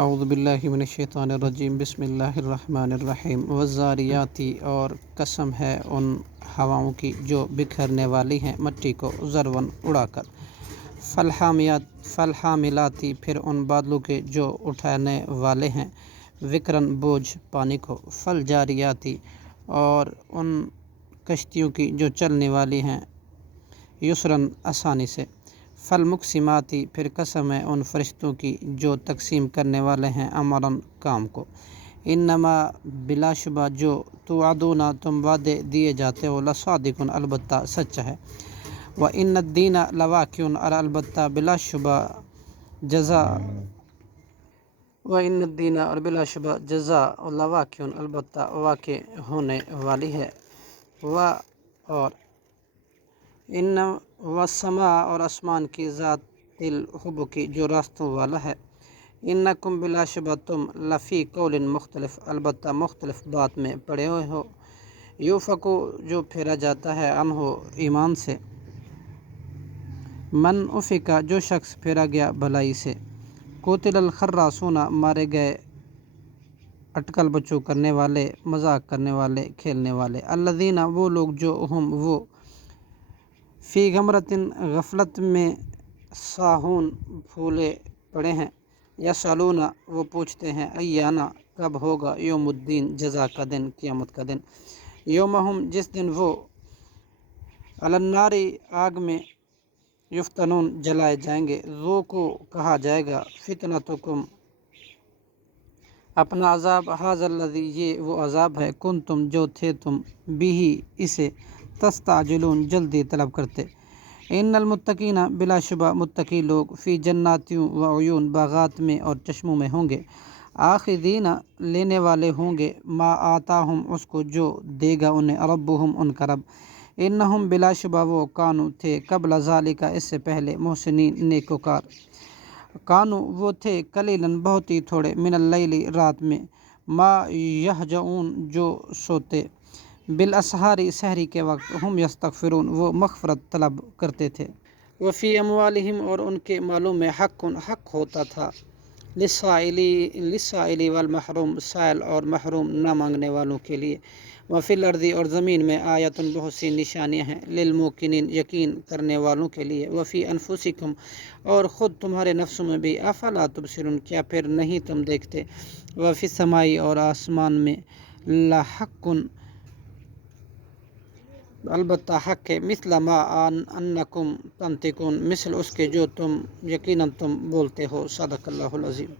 اعوذ باللہ من الشیطان الرجیم بسم اللہ الرحمن الرحیم والذاریاتی، اور قسم ہے ان ہواؤں کی جو بکھرنے والی ہیں مٹی کو ضرون اڑا کر، فالحاملاتی، پھر ان بادلوں کے جو اٹھانے والے ہیں وکرن بوجھ پانی کو، فالجاریاتی، اور ان کشتیوں کی جو چلنے والی ہیں یسرن آسانی سے، فالمقسماتی، پھر قسم ہے ان فرشتوں کی جو تقسیم کرنے والے ہیں امرن کام کو، انما بلا شبہ جو توعدون تم وعدے دیے جاتے ہو لصادق، البتہ سچ ہے، وان الدین لواقع، اور البتہ بلا شبہ جزا، وان الدین، اور بلا شبہ جزا لواقع، البتہ واقع ہونے والی ہے، اور ان والسماء، اور آسمان کی ذات الحبک کی جو راستوں والا ہے، انکم بلا شبہ تم لفی قول مختلف، البتہ مختلف بات میں پڑے ہوئے ہو، یوفکو، جو پھیرا جاتا ہے عنہ ایمان سے، من افکا، جو شخص پھیرا گیا بھلائی سے، قتل الخراسون، مارے گئے اٹکل بچوں کرنے والے، مذاق کرنے والے، کھیلنے والے، الذین، وہ لوگ جو ہم وہ فی غمرتن، غفلت میں، ساہون، بھولے پڑے ہیں، یسالون، وہ پوچھتے ہیں، ایانا، کب ہوگا، یوم الدین، جزا کا دن، قیامت کا دن، یومہم، جس دن وہ علی النار، آگ میں، یفتنون، جلائے جائیں گے، ذوقوا، کہا جائے گا، فتنتکم، اپنا عذاب، ھذا الذی، یہ وہ عذاب ہے، کنتم، جو تھے تم، بہ، اسے، تستعجلون، جلدی طلب کرتے، ان المتقین، بلا شبہ متقی لوگ، فی جنات و عیون، باغات میں اور چشموں میں ہوں گے، آخذین، لینے والے ہوں گے، ما آتاہم، اس کو جو دے گا انہیں، ربہم، ان کا رب، انہم، بلا شبہ وہ، کانو، تھے، قبل ذالک، اس سے پہلے، محسنین، نیکوکار، کانو، وہ تھے، قلیلاً، بہت ہی تھوڑے، من اللیل، رات میں، ما یہجعون، جو سوتے، بالاسحار، سحری کے وقت، ہم یستغفرون، وہ مغفرت طلب کرتے تھے، وفی اموالہم، اور ان کے مالوں میں، حق ہوتا تھا، للسائل والمحروم، سائل اور محروم نہ مانگنے والوں کے لیے، وفی الارض، اور زمین میں، آیت، بہت سی نشانیاں ہیں، للموقنین، یقین کرنے والوں کے لیے، وفی انفسکم، اور خود تمہارے نفسوں میں بھی، افلا تبصرون، کیا پھر نہیں تم دیکھتے، وفی السماء، اور آسمان میں، لحق، البتہ حق ہے، مثل ما انکم تنطقون، مثل اس کے جو تم یقیناً تم بولتے ہو، صدق اللہ العظیم۔